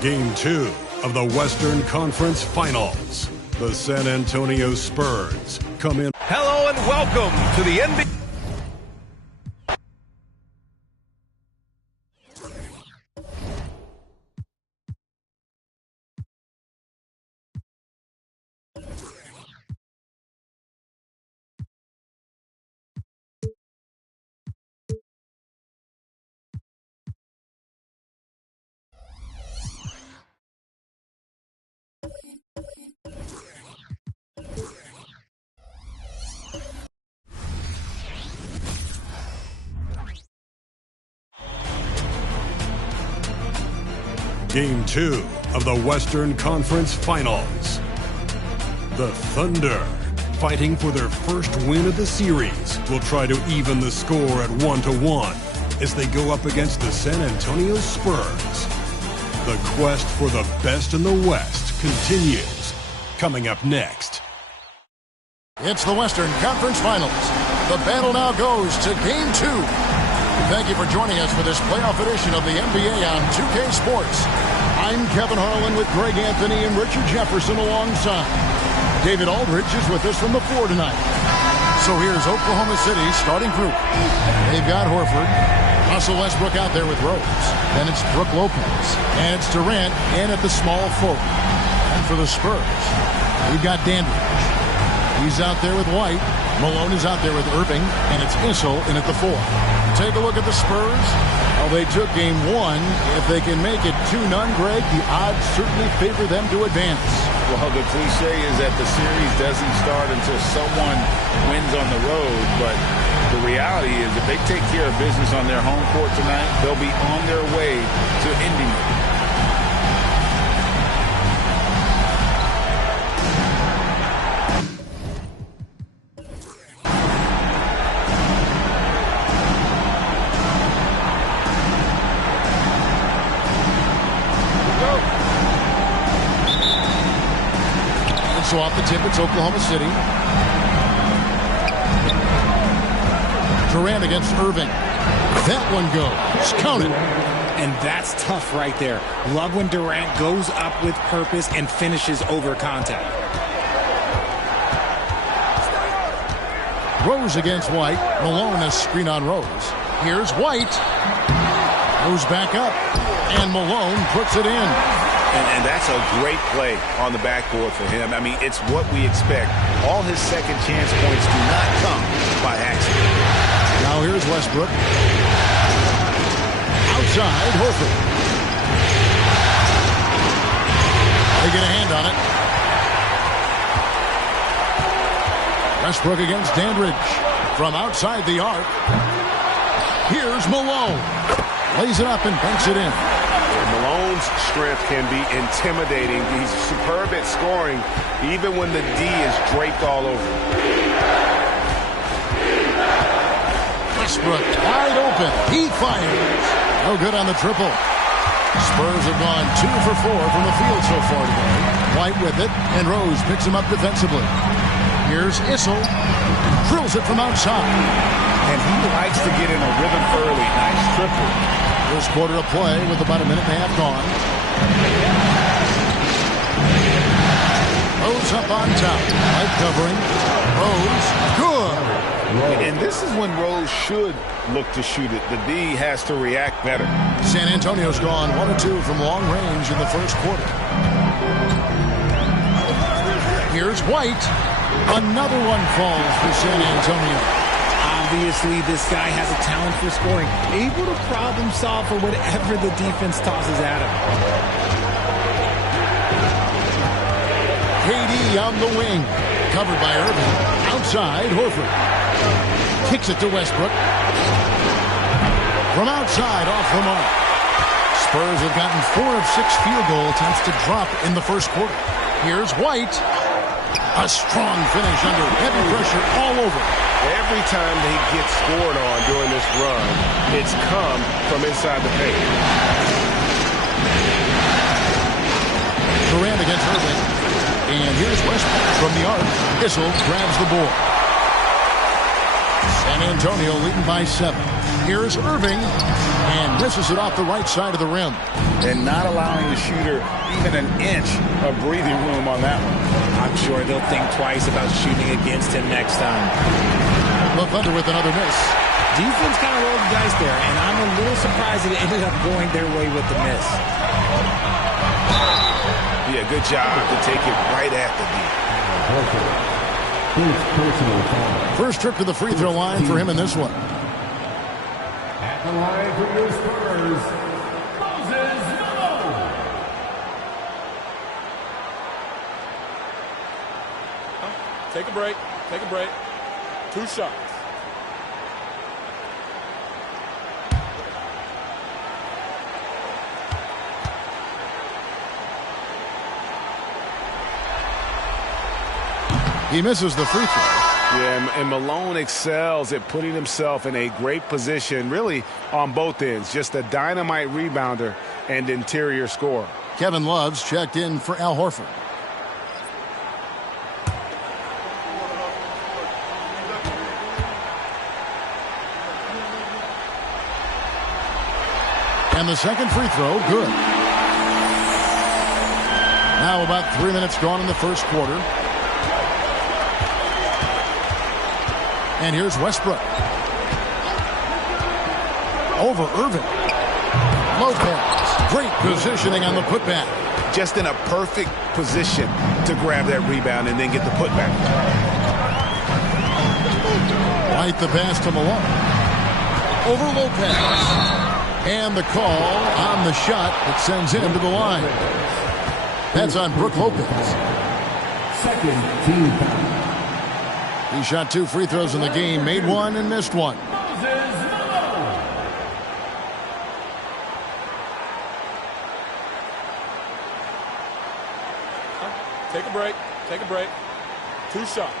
Game 2 of the Western Conference Finals. The San Antonio Spurs come in. Hello and welcome to the NBA. Game 2 of the Western Conference Finals. The Thunder, fighting for their first win of the series, will try to even the score at 1-1 as they go up against the San Antonio Spurs. The quest for the best in the West continues. Coming up next. It's the Western Conference Finals. The battle now goes to Game 2. Thank you for joining us for this playoff edition of the NBA on 2K Sports. I'm Kevin Harlan with Greg Anthony and Richard Jefferson alongside. David Aldridge is with us from the floor tonight. So here's Oklahoma City's starting group. They've got Horford, Russell Westbrook out there with Rose. Then it's Brook Lopez. And it's Durant in at the small forward. And for the Spurs, we've got Dandridge. He's out there with White. Malone is out there with Irving. And it's Issel in at the 4. Take a look at the Spurs. Well, they took game 1. If they can make it 2-0, Greg, the odds certainly favor them to advance. Well, the cliche is that the series doesn't start until someone wins on the road, but the reality is if they take care of business on their home court tonight, they'll be on their way to ending it. So off the tip, it's Oklahoma City. Durant against Irving. That one goes. Count it. And that's tough right there. Love when Durant goes up with purpose and finishes over contact. Rose against White. Malone a screen on Rose. Here's White. Rose back up. And Malone puts it in. And that's a great play on the backboard for him. I mean, it's what we expect. All his second chance points do not come by accident. Now here's Westbrook. Outside, Horford. They get a hand on it. Westbrook against Dandridge. From outside the arc. Here's Malone. Lays it up and banks it in. Malone's strength can be intimidating. He's superb at scoring, even when the D is draped all over him. Westbrook wide open. He fires. No good on the triple. Spurs have gone 2 for 4 from the field so far today. White with it, and Rose picks him up defensively. Here's Issel. Drills it from outside. And he likes to get in a rhythm early. Nice triple. First quarter of play with about a minute and a half gone. Rose up on top. Light covering. Rose. Good. And this is when Rose should look to shoot it. The D has to react better. San Antonio's gone 1 or 2 from long range in the first quarter. Here's White. Another one falls for San Antonio. Obviously, this guy has a talent for scoring, able to problem solve for whatever the defense tosses at him. KD on the wing. Covered by Irving. Outside, Horford. Kicks it to Westbrook. From outside, off the mark. Spurs have gotten 4 of 6 field goal attempts to drop in the first quarter. Here's White. A strong finish under heavy pressure all over. Every time they get scored on during this run, it's come from inside the paint. Durant against Irving. And here's Westbrook from the arc. Issel grabs the board. San Antonio leading by 7. Here's Irving, and misses it off the right side of the rim. And not allowing the shooter even an inch of breathing room on that one. I'm sure they'll think twice about shooting against him next time. The Thunder with another miss. Defense kind of rolled the dice there, and I'm a little surprised that it ended up going their way with the miss. Yeah, good job to take it right at the D. First trip to the free throw line for him in this one. At the line for your Spurs, Moses Malone. Take a break. Take a break. 2 shots. He misses the free throw. Yeah, and Malone excels at putting himself in a great position, really on both ends. Just a dynamite rebounder and interior scorer. Kevin Love's checked in for Al Horford. And the second free throw, good. Now about 3 minutes gone in the first quarter. And here's Westbrook. Over Irving. Lopez. Great positioning on the putback. Just in a perfect position to grab that rebound and then get the putback. Right the pass to Malone. Over Lopez. And the call on the shot that sends him to the line. That's on Brook Lopez. Second team foul. He shot 2 free throws in the game, made 1 and missed 1. Moses Malone. Take a break. Take a break. 2 shots.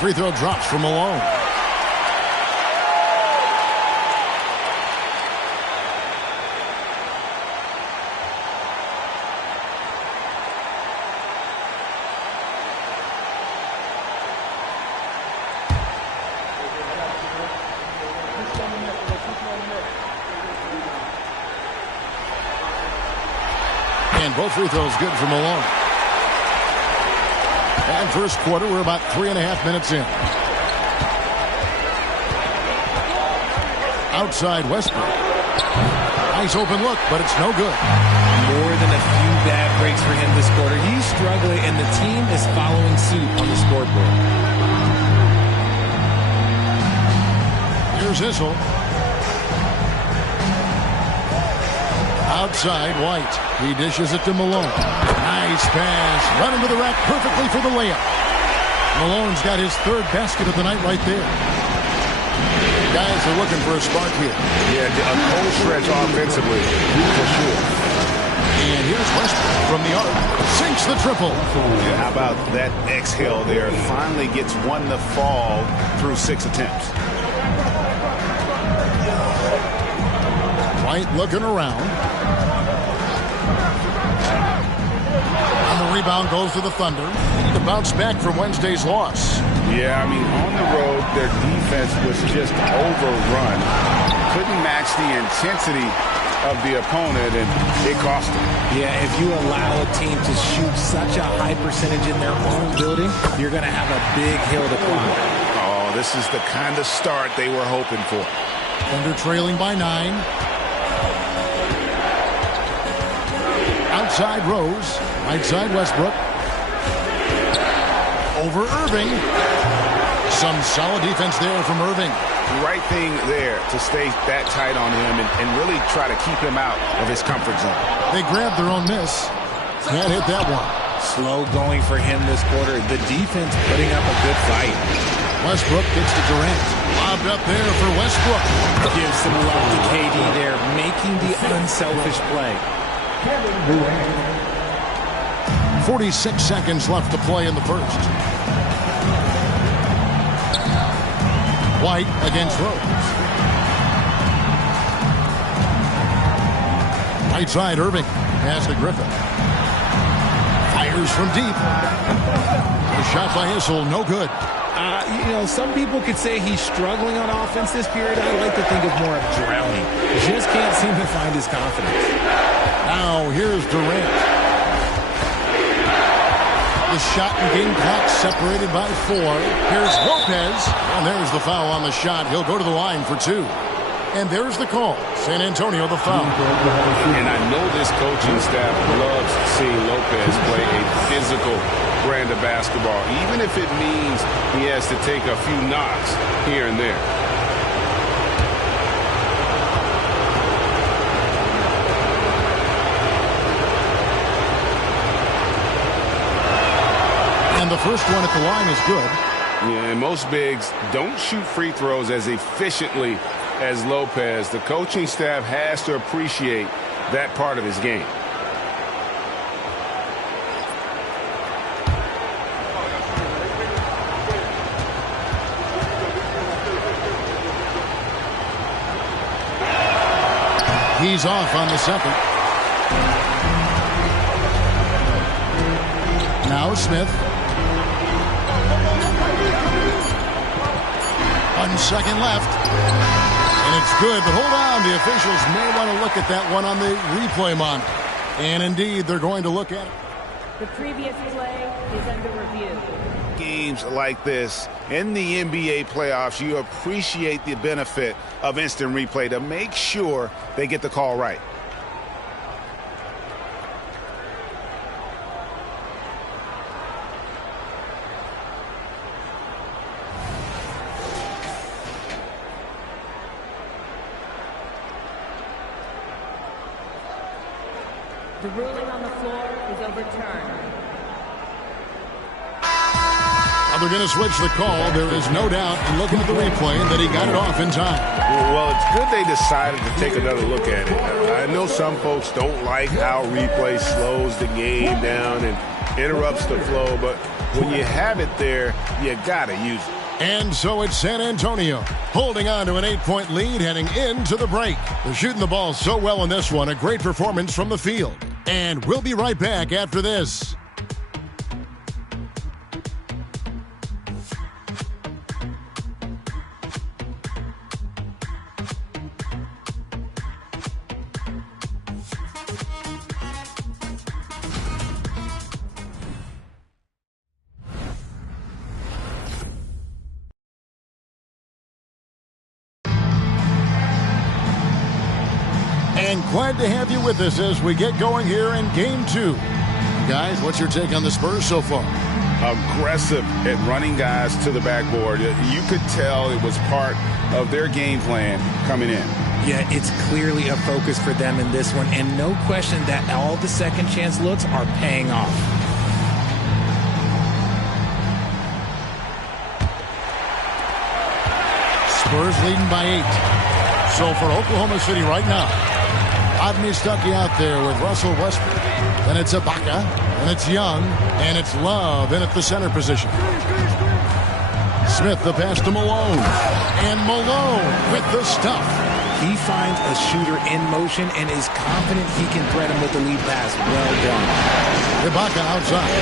Free throw drops from Malone. And both free throws good for Malone. And first quarter, we're about 3.5 minutes in. Outside Westbrook. Nice open look, but it's no good. More than a few bad breaks for him this quarter. He's struggling, and the team is following suit on the scoreboard. Here's Issel. Outside White. He dishes it to Malone. Nice pass. Running to the rack perfectly for the layup. Malone's got his 3rd basket of the night right there. Guys are looking for a spark here. Yeah, a cold stretch offensively, for sure. And here's Westbrook from the arc. Sinks the triple. Yeah, how about that exhale there? Finally gets one to fall through 6 attempts. White looking around. And the rebound goes to the Thunder. They need to bounce back from Wednesday's loss. Yeah, I mean, on the road, their defense was just overrun. Couldn't match the intensity of the opponent, and it cost them. Yeah, if you allow a team to shoot such a high percentage in their own building, you're going to have a big hill to climb. Oh, this is the kind of start they were hoping for. Thunder trailing by 9. Outside Rose. Right side Westbrook. Over Irving. Some solid defense there from Irving. Right thing there to stay that tight on him and really try to keep him out of his comfort zone. They grabbed their own miss. Can't hit that one. Slow going for him this quarter. The defense putting up a good fight. Westbrook gets to Durant. Lobbed up there for Westbrook. Gives some love to KD there, making the unselfish play. 46 seconds left to play in the first. White against Rose. Right side, Irving. Pass to Griffin. Fires from deep. A shot by Issel, no good. Some people could say he's struggling on offense this period. I like to think of more of drowning. Just can't seem to find his confidence. Now, here's Durant. The shot and game clock separated by 4. Here's Lopez. And there's the foul on the shot. He'll go to the line for 2. And there's the call. San Antonio, the foul. And I know this coaching staff loves seeing Lopez play a physical brand of basketball, even if it means he has to take a few knocks here and there. And the first one at the line is good. Yeah, and most bigs don't shoot free throws as efficiently as Lopez. The coaching staff has to appreciate that part of his game. He's off on the second. Now Smith. 1 second left. And it's good, but hold on. The officials may want to look at that one on the replay monitor. And indeed, they're going to look at it. The previous play is under review. Games like this in the NBA playoffs, you appreciate the benefit of instant replay to make sure they get the call right. The ruling on the floor is overturned. They're going to switch the call. There is no doubt in looking at the replay that he got it off in time. Well, it's good they decided to take another look at it. I know some folks don't like how replay slows the game down and interrupts the flow, but when you have it there, you got to use it. And so it's San Antonio holding on to an 8-point lead heading into the break. They're shooting the ball so well in this one. A great performance from the field. And we'll be right back after this. And glad to have you with us as we get going here in Game 2. Guys, what's your take on the Spurs so far? Aggressive at running guys to the backboard. You could tell it was part of their game plan coming in. Yeah, it's clearly a focus for them in this one, and no question that all the second chance looks are paying off. Spurs leading by 8. So for Oklahoma City right now, Rodney Stuckey out there with Russell Westbrook. Then it's Ibaka, and it's Young, and it's Love in at the center position. Smith the pass to Malone, and Malone with the stuff. He finds a shooter in motion and is confident he can thread him with the lead pass. Well done. Ibaka outside.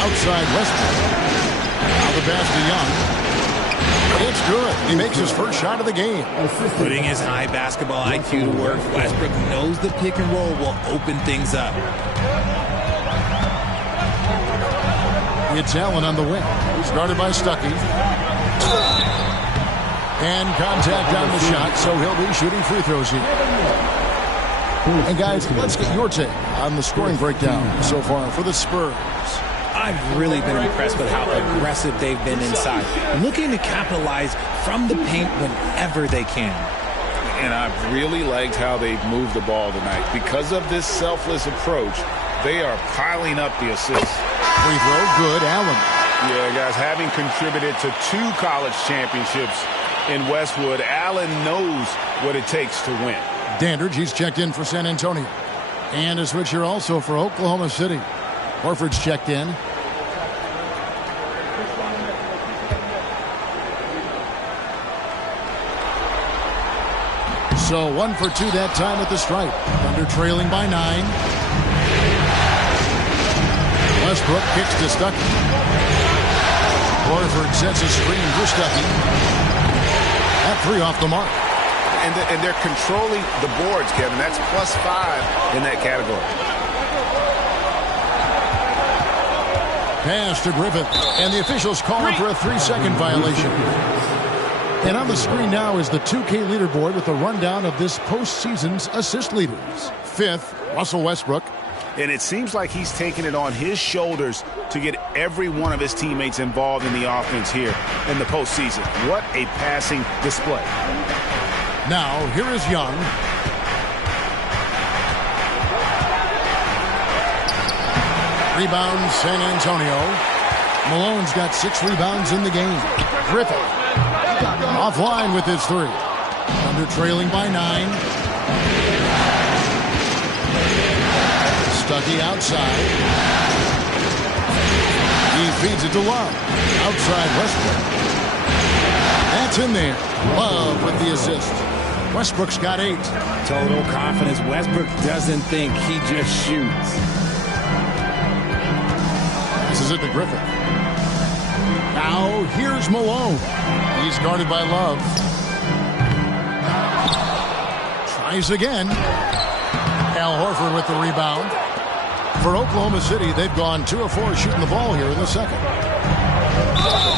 Outside Westbrook. Now the pass to Young. It's good. He makes his first shot of the game. Putting his high basketball IQ to work, Westbrook knows the pick and roll will open things up. It's Allen on the wing. Started by Stuckey. And contact on the shot, so he'll be shooting free throws here. And guys, let's get your take on the scoring breakdown so far for the Spurs. I've really been impressed with how aggressive they've been inside, looking to capitalize from the paint whenever they can. And I've really liked how they've moved the ball tonight. Because of this selfless approach, they are piling up the assists. Free throw, good, Allen. Yeah, guys, having contributed to 2 college championships in Westwood, Allen knows what it takes to win. Dandridge, he's checked in for San Antonio. And a switcher also for Oklahoma City. Horford's checked in. So 1 for 2 that time at the stripe. Thunder trailing by 9. Westbrook kicks to Stuckey. Horford sets a screen for Stuckey. That 3 off the mark. And they're controlling the boards, Kevin. That's +5 in that category. Pass to Griffith. And the officials call him for a 3-second violation. And on the screen now is the 2K leaderboard with a rundown of this postseason's assist leaders. 5th, Russell Westbrook. And it seems like he's taking it on his shoulders to get every one of his teammates involved in the offense here in the postseason. What a passing display. Now, here is Young. Rebound, San Antonio. Malone's got 6 rebounds in the game. Griffith offline with his 3. Under trailing by 9. Stuckey outside. He feeds it to Love. Outside Westbrook. That's in there. Love with the assist. Westbrook's got 8. Total confidence. Westbrook doesn't think, he just shoots. This is it to Griffith. Now here's Malone. He's guarded by Love. Tries again. Al Horford with the rebound. For Oklahoma City, they've gone 2 of 4 shooting the ball here in the second.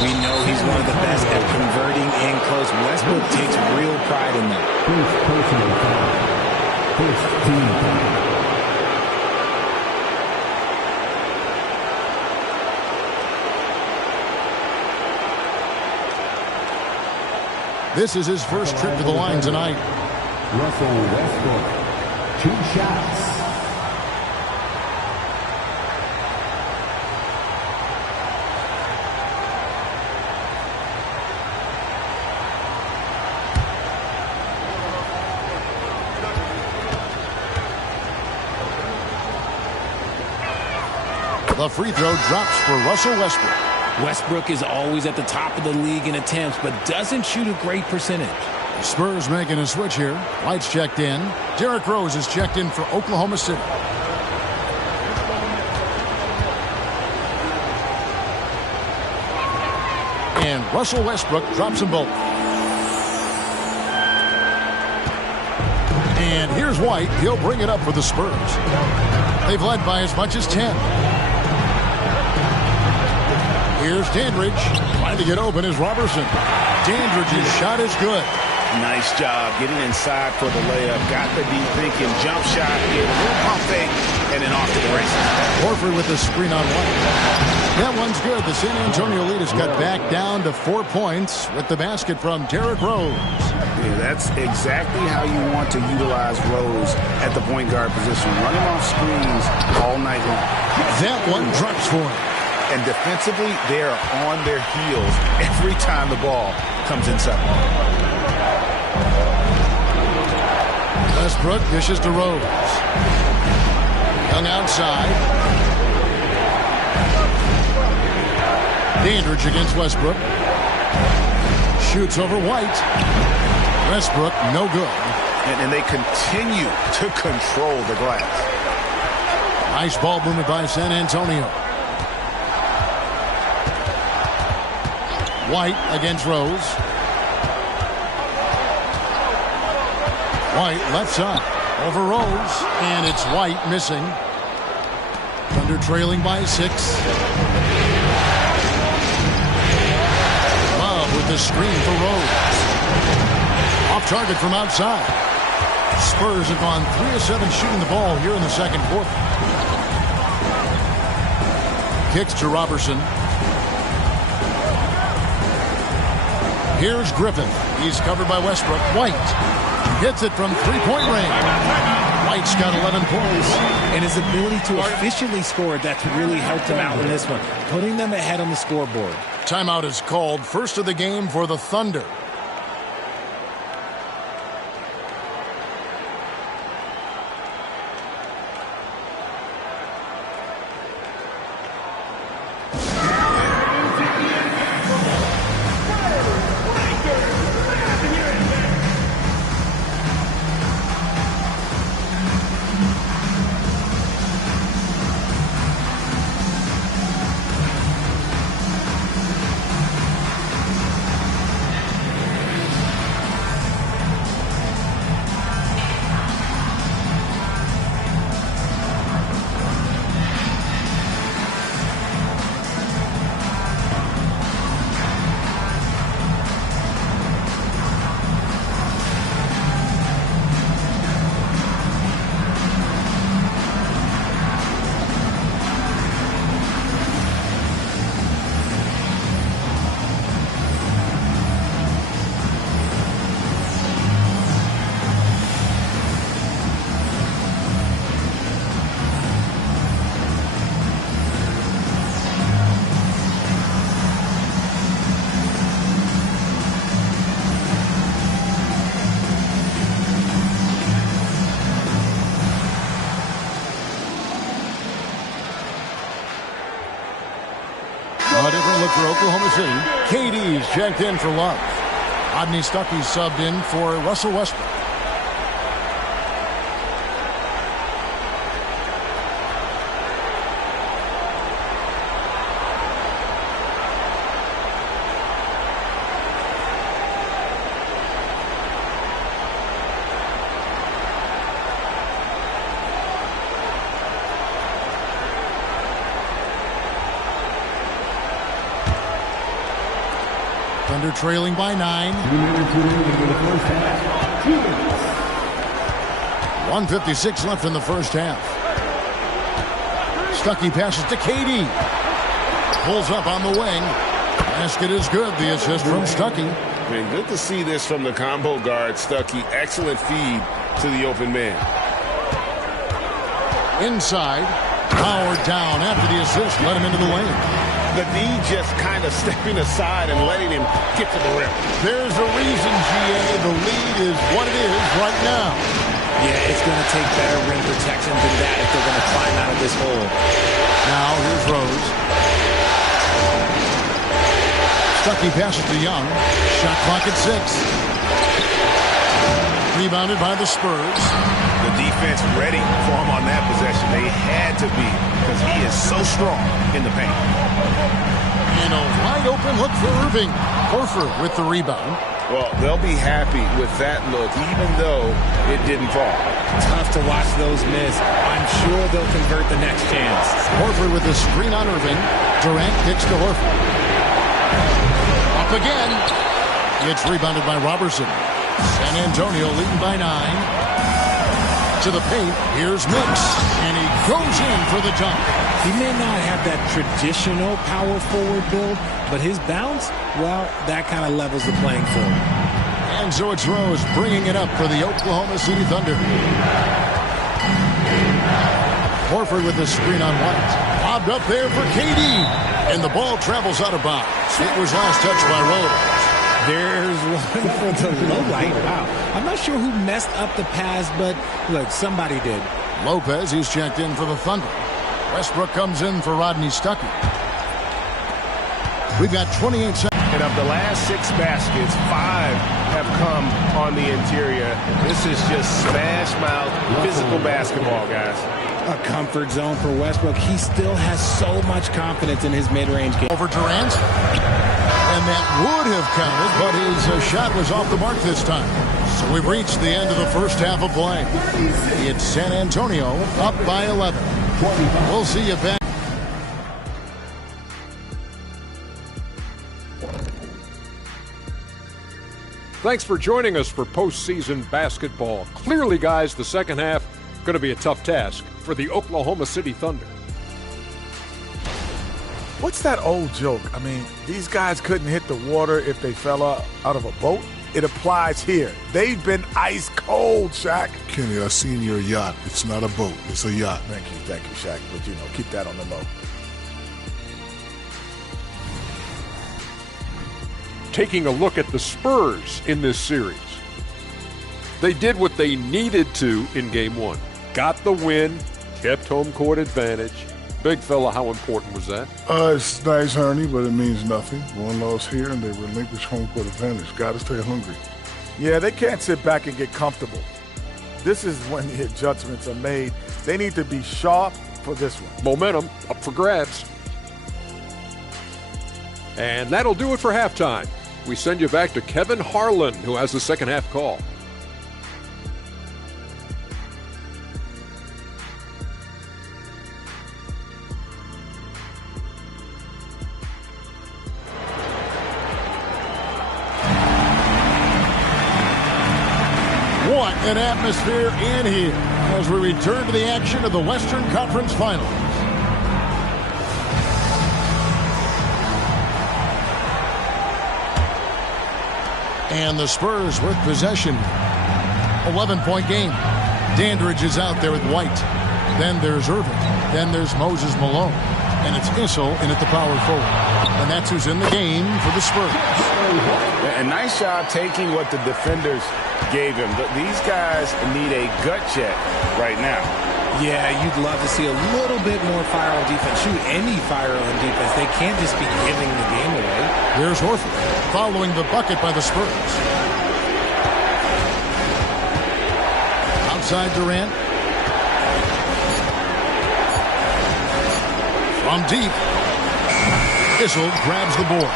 We know he's one of the best at converting in close. Westbrook takes real pride in that. First personal foul. First team foul. This is his first trip to the line tonight. Russell Westbrook, 2 shots. The free throw drops for Russell Westbrook. Westbrook is always at the top of the league in attempts, but doesn't shoot a great percentage. Spurs making a switch here. White's checked in. Derrick Rose is checked in for Oklahoma City. And Russell Westbrook drops them both. And here's White. He'll bring it up for the Spurs. They've led by as much as 10. Here's Dandridge. Trying to get open is Robertson. Dandridge's shot is good. Nice job getting inside for the layup. Got the deep thinking jump shot. Gave a little pump fake and then off to the races. Horford with the screen on White. That one's good. The San Antonio lead is cut back down to 4 points with the basket from Derrick Rose. Yeah, that's exactly how you want to utilize Rose at the point guard position. Run him off screens all night long. That one drops for him. And defensively, they are on their heels every time the ball comes inside. Westbrook dishes to Rose. Young outside. Dandridge against Westbrook. Shoots over White. Westbrook, no good. And they continue to control the glass. Nice ball movement by San Antonio. White against Rose. White left side over Rose, and it's White missing. Thunder trailing by 6. Love with the screen for Rose. Off target from outside. Spurs have gone 3 of 7 shooting the ball here in the second quarter. Kicks to Robertson. Here's Griffin. He's covered by Westbrook. White hits it from 3-point range. White's got 11 points. And his ability to efficiently score, that's really helped him out in this one, putting them ahead on the scoreboard. Timeout is called. First of the game for the Thunder. for Oklahoma City. KD's checked in for Love. Rodney Stuckey subbed in for Russell Westbrook. Thunder trailing by 9. 1:56 left in the first half. Stuckey passes to KD. Pulls up on the wing. Basket is good. The assist from Stuckey. I mean, good to see this from the combo guard, Stuckey. Excellent feed to the open man. Inside. Howard down after the assist. Let him into the lane. The D just kind of stepping aside and letting him get to the rim. There's a reason, GA. The lead is what it is right now. Yeah, it's going to take better rim protection than that if they're going to climb out of this hole. Now here's Rose. Stuckey passes to Young. Shot clock at 6. Rebounded by the Spurs. The defense ready for him on that possession. They had to be because he is so strong in the paint. And a wide open look for Irving. Horford with the rebound. Well, they'll be happy with that look, even though it didn't fall. Tough to watch those miss. I'm sure they'll convert the next chance. Horford with the screen on Irving. Durant kicks to Horford. Up again. It's rebounded by Robertson. San Antonio leading by 9. To the paint, here's Mix, and he goes in for the dunk. He may not have that traditional power forward build, but his bounce, well, that kind of levels the playing field. And so it's Rose bringing it up for the Oklahoma City Thunder. Horford with the screen on White. Lobbed up there for KD, and the ball travels out of bounds. It was last touched by Rose. There's one for the low light. Wow. I'm not sure who messed up the pass, but look, somebody did. Lopez, he's checked in for the Thunder. Westbrook comes in for Rodney Stuckey. We've got 28 seconds. And of the last 6 baskets, 5 have come on the interior. This is just smash mouth physical basketball, guys. A comfort zone for Westbrook. He still has so much confidence in his mid-range game. Over Durant. And that would have counted, but his shot was off the mark this time. So we've reached the end of the first half of play. It's San Antonio up by 11. We'll see you back. Thanks for joining us for postseason basketball. Clearly, guys, the second half going to be a tough task for the Oklahoma City Thunder. What's that old joke? I mean, these guys couldn't hit the water if they fell out of a boat. It applies here. They've been ice cold, Shaq. Kenny, I've seen your yacht. It's not a boat. It's a yacht. Thank you, Shaq. But, keep that on the low. Taking a look at the Spurs in this series. They did what they needed to in Game 1. Got the win, kept home court advantage. Big fella, how important was that? It's nice, Ernie, but it means nothing. One loss here, and they relinquish home court advantage. Got to stay hungry. Yeah, they can't sit back and get comfortable. This is when the adjustments are made. They need to be sharp for this one. Momentum up for grabs. And that'll do it for halftime. We send you back to Kevin Harlan, who has the second half call. What an atmosphere in here as we return to the action of the Western Conference Finals. And the Spurs with possession. 11-point game. Dandridge is out there with White. Then there's Irving. Then there's Moses Malone. And it's Issel in at the power forward. And that's who's in the game for the Spurs. A nice job taking what the defenders gave him. These guys need a gut check right now. Yeah, you'd love to see a little bit more fire on defense. Shoot, any fire on defense. They can't just be giving the game away. Here's Horford following the bucket by the Spurs. Outside Durant. From deep. Issel grabs the board.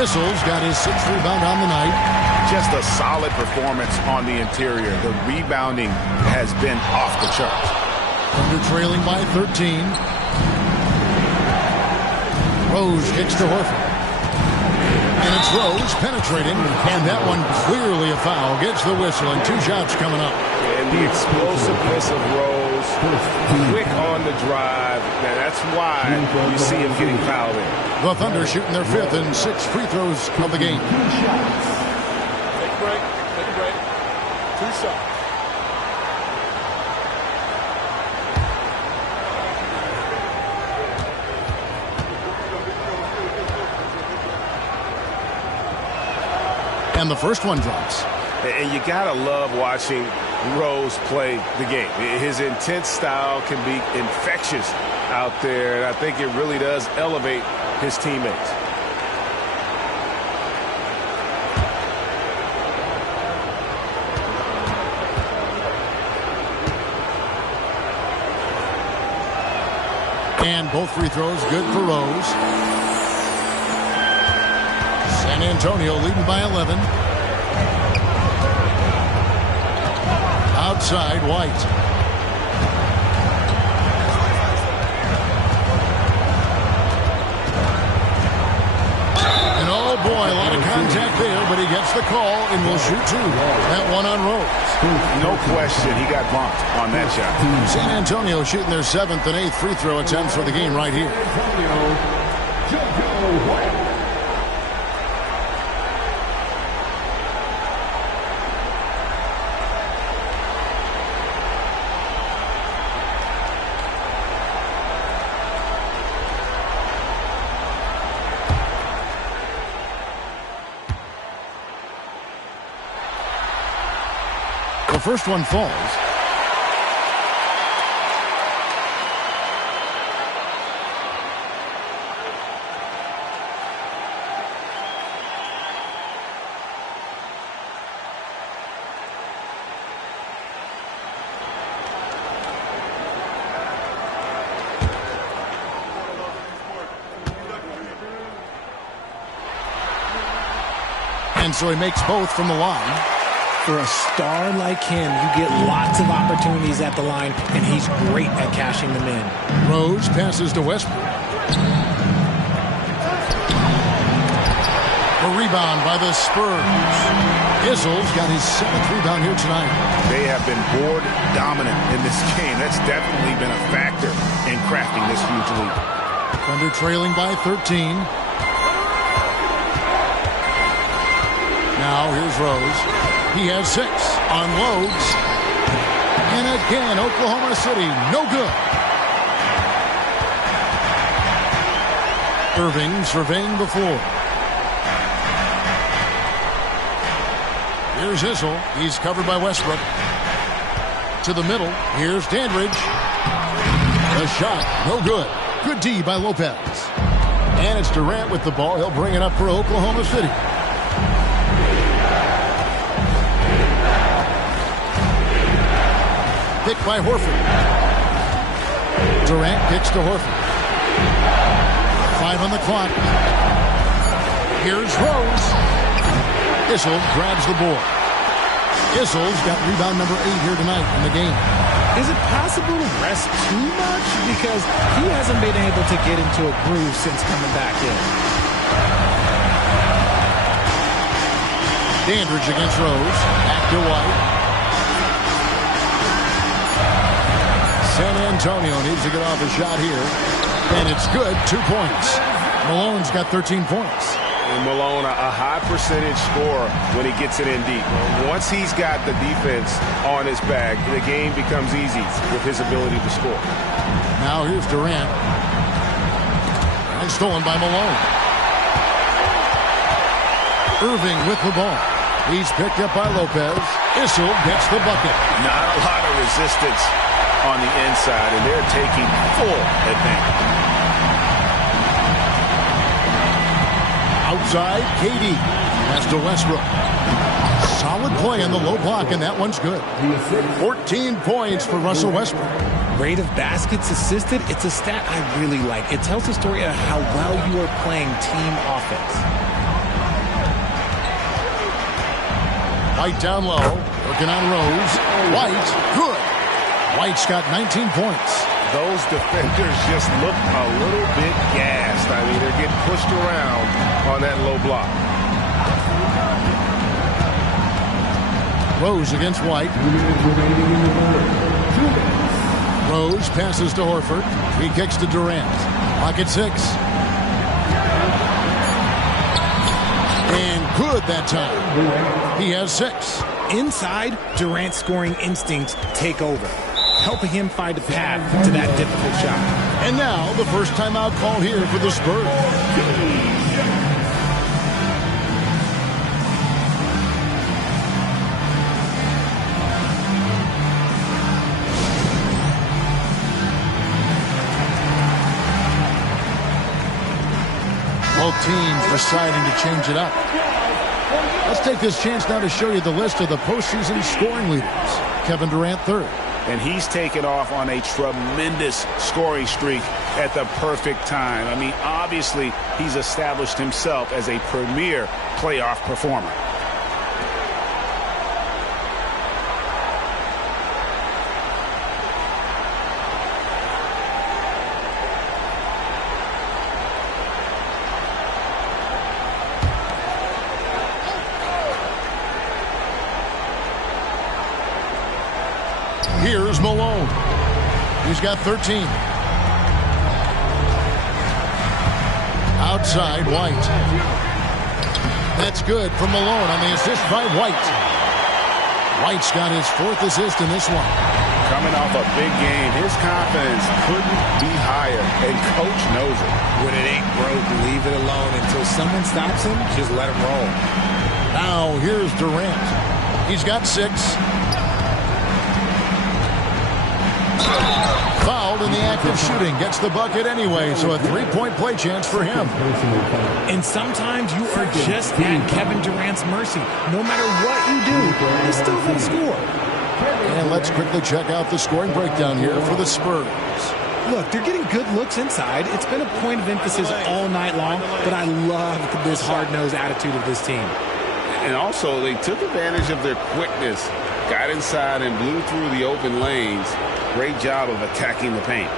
Issel's got his 6th rebound on the night. Just a solid performance on the interior. The rebounding has been off the charts. Thunder trailing by 13. Rose kicks to Horford. And it's Rose penetrating. And that one clearly a foul. Gets the whistle and 2 shots coming up. And the explosiveness of Rose. Quick on the drive. Now that's why you see him getting fouled in. The Thunder shooting their 5th and 6th free throws of the game. Take a break. Take a break. 2 shots. And the first one drops. And you gotta love watching Rose play the game. His intense style can be infectious out there, and I think it really does elevate his teammates. And both free throws good for Rose. San Antonio leading by 11. Outside, White. And oh boy, a lot of contact there, but he gets the call and will shoot 2. That one on Rose. No question, he got bumped on that shot. San Antonio shooting their 7th and 8th free throw attempts for the game right here. The first one falls. And so he makes both from the line. For a star like him, you get lots of opportunities at the line, and he's great at cashing them in. Rose passes to Westbrook. A rebound by the Spurs. Issel's got his 7th rebound here tonight. They have been board dominant in this game. That's definitely been a factor in crafting this huge lead. Thunder trailing by 13. Now here's Rose. He has 6. Unloads. And again, Oklahoma City, no good. Irving surveying the floor. Here's Issel. He's covered by Westbrook. To the middle. Here's Dandridge. The shot, no good. Good D by Lopez. And it's Durant with the ball. He'll bring it up for Oklahoma City. Picked by Horford. Durant kicks to Horford. 5 on the clock. Here's Rose. Issel grabs the board. Issel's got rebound number 8 here tonight in the game. Is it possible to rest too much? Because he hasn't been able to get into a groove since coming back in. Dandridge against Rose. Back to White. San Antonio needs to get off a shot here. And it's good. 2 points. Malone's got 13 points. And Malone, a high percentage scorer when he gets it in deep. Once he's got the defense on his back, the game becomes easy with his ability to score. Now here's Durant. And stolen by Malone. Irving with the ball. He's picked up by Lopez. Issel gets the bucket. Not a lot of resistance on the inside, and they're taking full advantage. Outside, KD. Pass to Westbrook. Solid play on the low block, and that one's good. 14 points for Russell Westbrook. Rate of baskets assisted, it's a stat I really like. It tells the story of how well you are playing team offense. White down low, working on Rose. White, good. White's got 19 points. Those defenders just look a little bit gassed. I mean, they're getting pushed around on that low block. Rose against White. Rose passes to Horford. He kicks to Durant. Clock at 6. And good that time. He has 6. Inside, Durant's scoring instincts take over, helping him find a path to that difficult shot. And now, the first timeout call here for the Spurs. Both teams deciding to change it up. Let's take this chance now to show you the list of the postseason scoring leaders. Kevin Durant, 3rd. And he's taken off on a tremendous scoring streak at the perfect time. I mean, obviously, he's established himself as a premier playoff performer. Here's Malone. He's got 13. Outside, White. That's good from Malone on the assist by White. White's got his 4th assist in this one. Coming off a big game, his confidence couldn't be higher, and coach knows it. When it ain't broke, leave it alone until someone stops him. Just let him roll. Now here's Durant. He's got 6. Fouled in the act of shooting. Gets the bucket anyway, so a 3-point play chance for him. And sometimes you are just at Kevin Durant's mercy. No matter what you do, he's still going to score. And let's quickly check out the scoring breakdown here for the Spurs. Look, they're getting good looks inside. It's been a point of emphasis all night long, but I love this hard-nosed attitude of this team. And also, they took advantage of their quickness, got inside and blew through the open lanes. Great job of attacking the paint.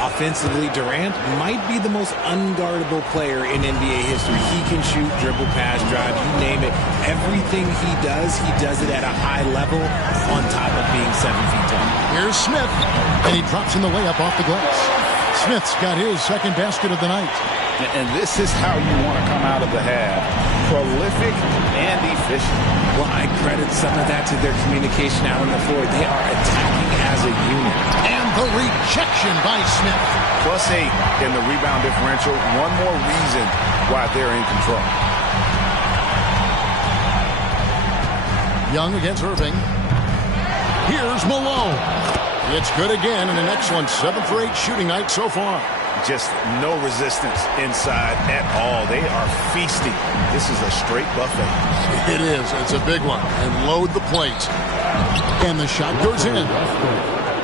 Offensively, Durant might be the most unguardable player in NBA history. He can shoot, dribble, pass, drive, you name it. Everything he does it at a high level on top of being 7 feet tall. Here's Smith, and he drops in the layup off the glass. Smith's got his 2nd basket of the night. And this is how you want to come out of the half. Prolific and efficient. Well, I credit some of that to their communication out on the floor. They are attacking as a unit. And the rejection by Smith. +8 in the rebound differential. One more reason why they're in control. Young against Irving. Here's Malone. It's good again, and an excellent 7 for 8 shooting night so far. Just no resistance inside at all. They are feasting. This is a straight buffet. It is. It's a big one. And load the plate. And the shot goes in.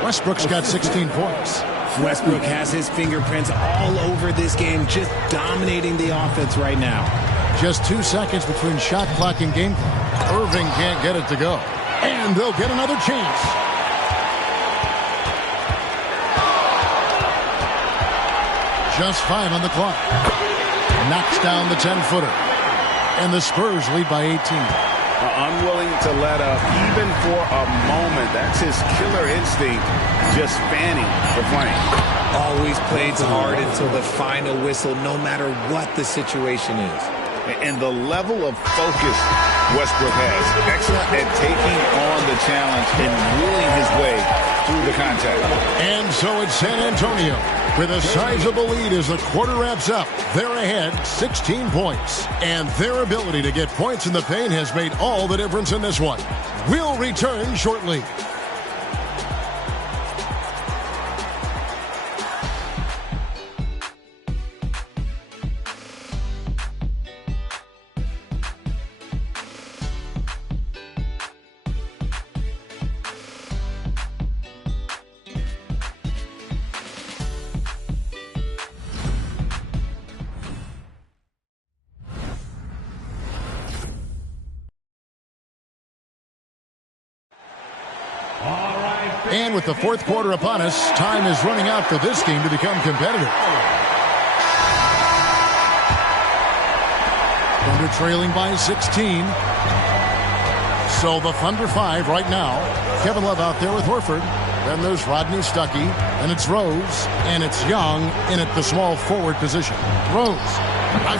Westbrook's got 16 points. Westbrook has his fingerprints all over this game, just dominating the offense right now. Just 2 seconds between shot clock and game clock. Irving can't get it to go. And they'll get another chance. Just 5 on the clock. Knocks down the 10-footer. And the Spurs lead by 18. Unwilling to let up even for a moment. That's his killer instinct, just fanning the flame. Always plays hard until the final whistle, no matter what the situation is. And the level of focus Westbrook has. Excellent at taking on the challenge and willing his way through the contact. And so it's San Antonio with a sizable lead as the quarter wraps up. They're ahead 16 points. And their ability to get points in the paint has made all the difference in this one. We'll return shortly. And with the fourth quarter upon us, time is running out for this game to become competitive. Thunder trailing by 16. So the Thunder 5 right now. Kevin Love out there with Horford. Then there's Rodney Stuckey. And it's Rose. And it's Young in at the small forward position. Rose.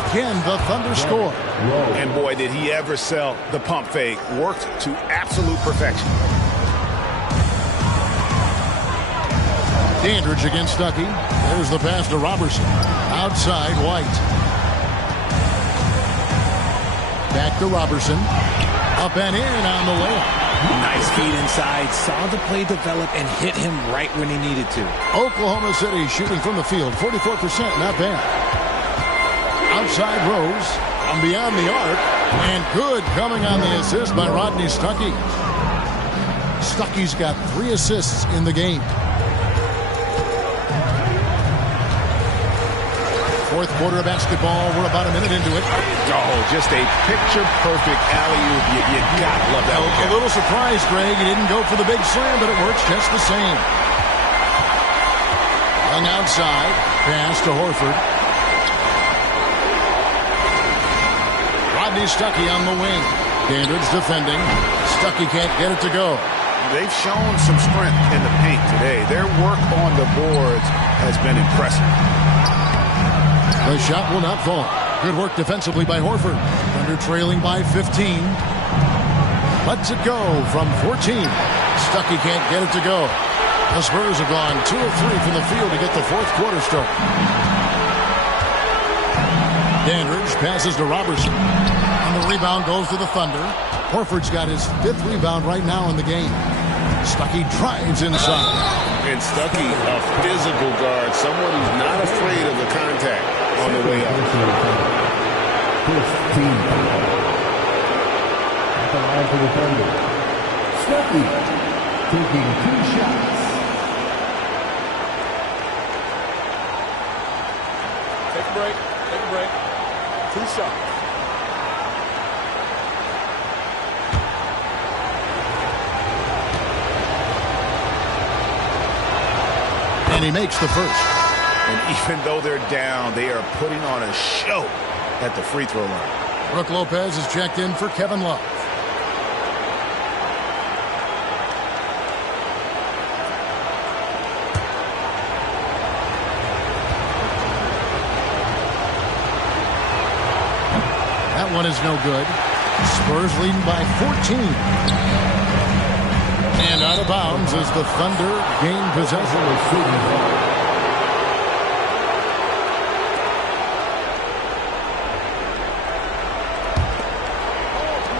Again, the Thunder score. And boy, did he ever sell the pump fake. Worked to absolute perfection. Dandridge against Stuckey. There's the pass to Robertson. Outside, White. Back to Robertson. Up and in on the layup. Nice feed inside. Saw the play develop and hit him right when he needed to. Oklahoma City shooting from the field. 44%, not bad. Outside Rose. On beyond the arc. And good coming on the assist by Rodney Stuckey. Stuckey's got 3 assists in the game. Fourth quarter of basketball. We're about a minute into it. Oh, just a picture-perfect alley-oop. You gotta love that. A little surprise, Greg. He didn't go for the big slam, but it works just the same. Young outside. Pass to Horford. Rodney Stuckey on the wing. Dandridge defending. Stuckey can't get it to go. They've shown some strength in the paint today. Their work on the boards has been impressive. The shot will not fall. Good work defensively by Horford. Thunder trailing by 15. Lets it go from 14. Stuckey can't get it to go. The Spurs have gone 2 of 3 from the field to get the fourth quarter start. Dandridge passes to Robertson. And the rebound goes to the Thunder. Horford's got his 5th rebound right now in the game. Stuckey drives inside. And Stuckey, a physical guard, someone who's not afraid of the contact on the way up. At the line for the Thunder. Stuckey taking 2 shots. Take a break. Take a break. 2 shots. And he makes the first. And even though they're down, they are putting on a show at the free throw line. Brook Lopez is checked in for Kevin Love. That one is no good. Spurs leading by 14. And out of bounds as the Thunder gain possession.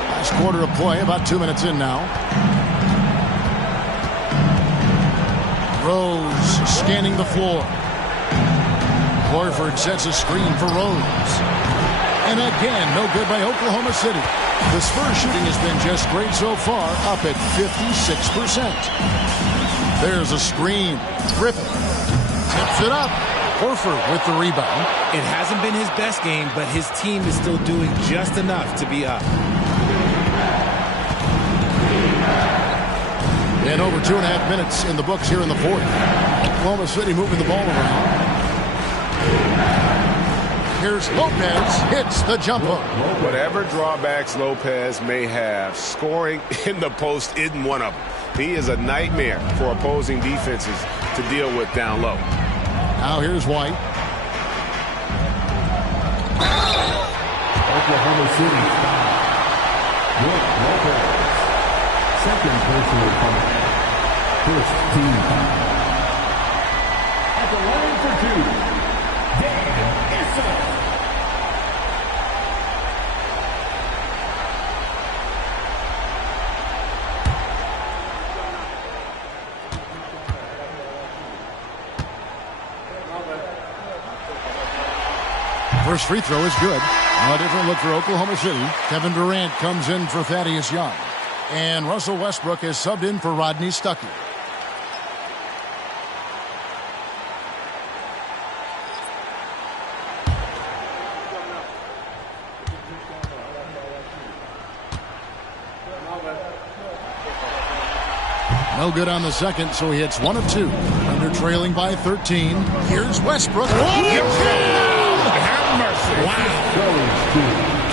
Last quarter of play, about 2 minutes in now. Rose scanning the floor. Horford sets a screen for Rose. And again, no good by Oklahoma City. The Spurs shooting has been just great so far, up at 56%. There's a screen. Griffin tips it up. Horford with the rebound. It hasn't been his best game, but his team is still doing just enough to be up. And over 2.5 minutes in the books here in the fourth. Oklahoma City moving the ball around. Here's Lopez, hits the jump hook. Whatever drawbacks Lopez may have, scoring in the post isn't one of them. He is a nightmare for opposing defenses to deal with down low. Now here's White. Oklahoma City foul. Brook Lopez. Second personal foul. First team foul. At the line for two, Dan Issa. First free throw is good. A different look for Oklahoma City. Kevin Durant comes in for Thaddeus Young. And Russell Westbrook is subbed in for Rodney Stuckey. No good on the second, so he hits 1 of 2. Under trailing by 13. Here's Westbrook. Have mercy. Wow.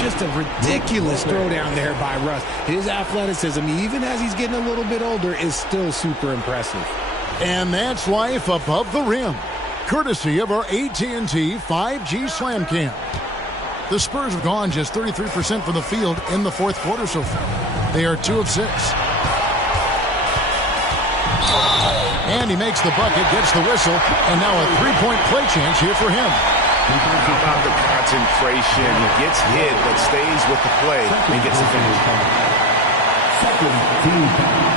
Just a ridiculous throwdown there by Russ. His athleticism, even as he's getting a little bit older, is still super impressive. And that's life above the rim. Courtesy of our AT&T 5G Slam Cam. The Spurs have gone just 33% from the field in the fourth quarter so far. They are 2 of 6. And he makes the bucket, gets the whistle, and now a three-point play chance here for him. How about the concentration? He gets hit, but stays with the play and gets the finish. Second team foul.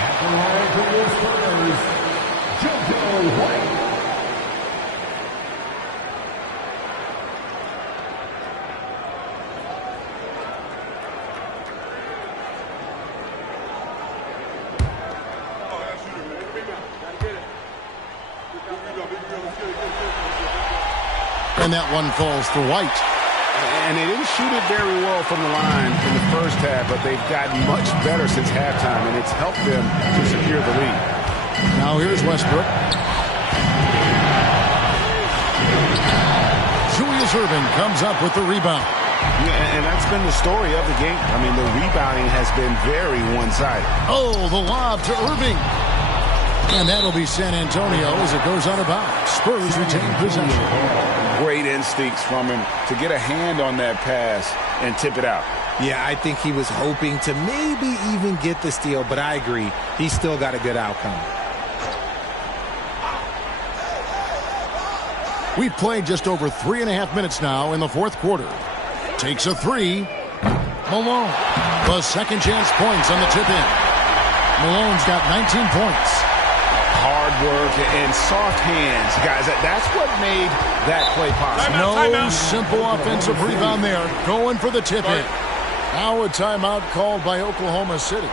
At the line for the Spurs, JoJo White. And that one falls for White. And they didn't shoot it very well from the line in the first half, but they've gotten much better since halftime, and it's helped them to secure the lead. Now here's Westbrook. Julius Erving comes up with the rebound. Yeah, and that's been the story of the game. I mean, the rebounding has been very one-sided. Oh, the lob to Erving. And that'll be San Antonio as it goes out of bounds. Spurs retain possession. Great instincts from him to get a hand on that pass and tip it out. Yeah, I think he was hoping to maybe even get the steal, but I agree. He still got a good outcome. We've played just over 3.5 minutes now in the fourth quarter. Takes a three. Malone. The second chance points on the tip-in. Malone's got 19 points. Hard work and soft hands, guys. That's what made that play possible. No simple offensive rebound there. Going for the tip-in. Now a timeout called by Oklahoma City.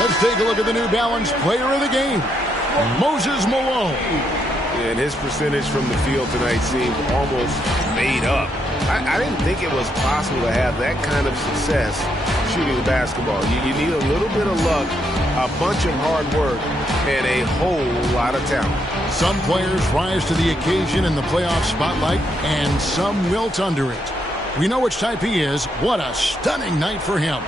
Let's take a look at the New Balance player of the game, Moses Malone. And his percentage from the field tonight seemed almost made up. I didn't think it was possible to have that kind of success shooting basketball. You need a little bit of luck, a bunch of hard work, and a whole lot of talent. Some players rise to the occasion in the playoff spotlight, and some wilt under it. We know which type he is. What a stunning night for him.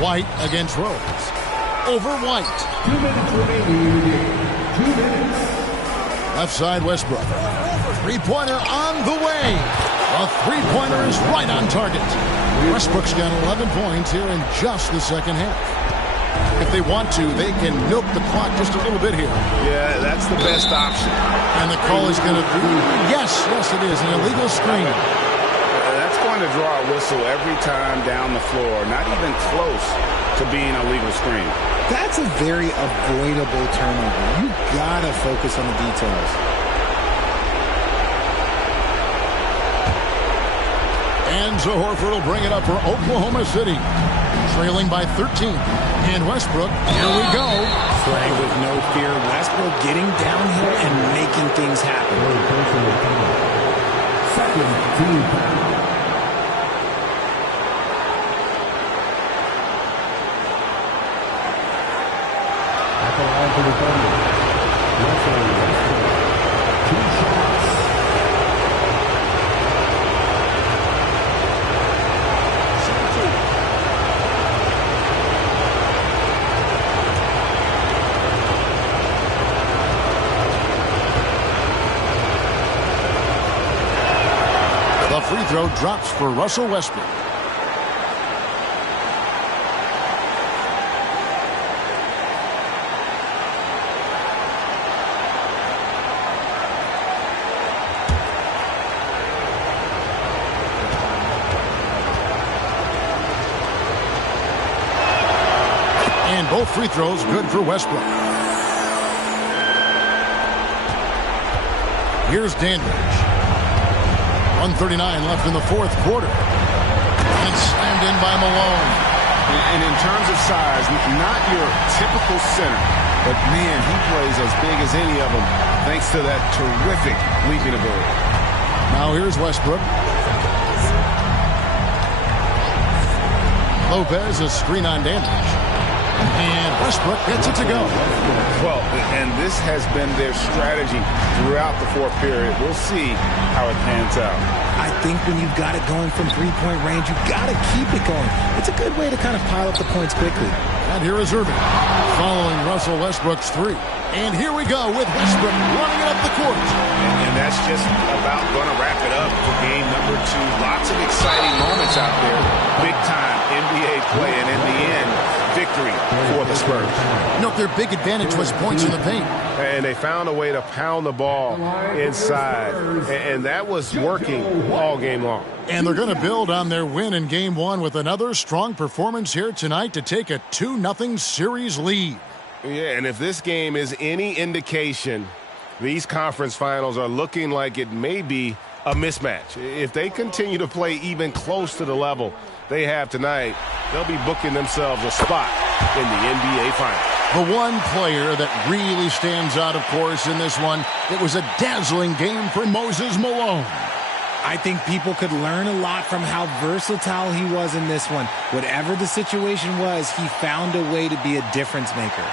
White against Rose. Over White. 2 minutes remaining in the game. 2 minutes. Left side, Westbrook. Three-pointer on the way. A three-pointer is right on target. Westbrook's got 11 points here in just the second half. If they want to, they can milk the clock just a little bit here. Yeah, that's the best option. And the call is going to be, yes, it is, an illegal screen. That's going to draw a whistle every time down the floor. Not even close to being a legal screen. That's a very avoidable turnover. You gotta focus on the details. And Horford will bring it up for Oklahoma City. Trailing by 13. And Westbrook, here we go. Play with no fear. Westbrook getting downhill and making things happen. Second team foul. At the line for the Thunder. Russell Westbrook. 2 shots. The free throw drops for Russell Westbrook. And both free throws good for Westbrook. Here's Dandridge. 1:39 left in the fourth quarter. And it's slammed in by Malone. And in terms of size, not your typical center, but man, he plays as big as any of them thanks to that terrific leaping ability. Now here's Westbrook. Lopez, a screen on Dandridge. And Westbrook gets it to go. Well, and this has been their strategy throughout the fourth period. We'll see how it pans out. I think when you've got it going from three-point range, you've got to keep it going. It's a good way to kind of pile up the points quickly. And here is Irving following Russell Westbrook's three. And here we go with Westbrook running it up the court. And that's just about going to wrap it up for game number 2. Lots of exciting moments out there. Big-time NBA play, and in the end, victory for the Spurs. Note their big advantage was points in the paint. And they found a way to pound the ball inside. And that was working all game long. And they're going to build on their win in Game 1 with another strong performance here tonight to take a 2-0 series lead. Yeah, and if this game is any indication, these conference finals are looking like it may be a mismatch. If they continue to play even close to the level they have tonight, they'll be booking themselves a spot in the NBA Finals. The one player that really stands out, of course, in this one, it was a dazzling game for Moses Malone. I think people could learn a lot from how versatile he was in this one. Whatever the situation was, he found a way to be a difference maker.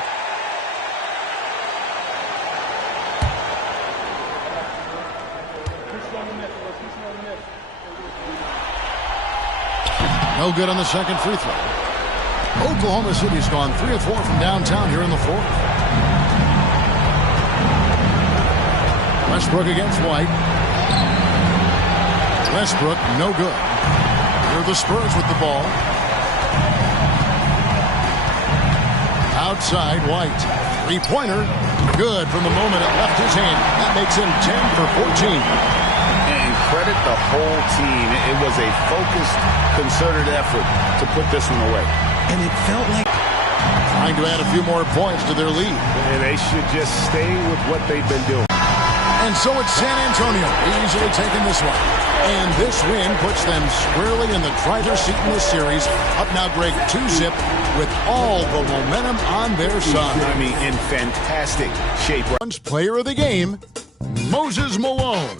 No good on the second free throw. Oklahoma City's gone 3 of 4 from downtown here in the fourth. Westbrook against White. Westbrook, no good. Here are the Spurs with the ball. Outside, White. Three-pointer. Good from the moment it left his hand. That makes him 10 for 14. And credit the whole team. It was a focused, concerted effort to put this one away. And it felt like trying to add a few more points to their lead. And they should just stay with what they've been doing. And so it's San Antonio easily taking this one. And this win puts them squarely in the driver's seat in this series. Up now, Greg, 2-zip with all the momentum on their side. I mean, in fantastic shape. Player of the game, Moses Malone.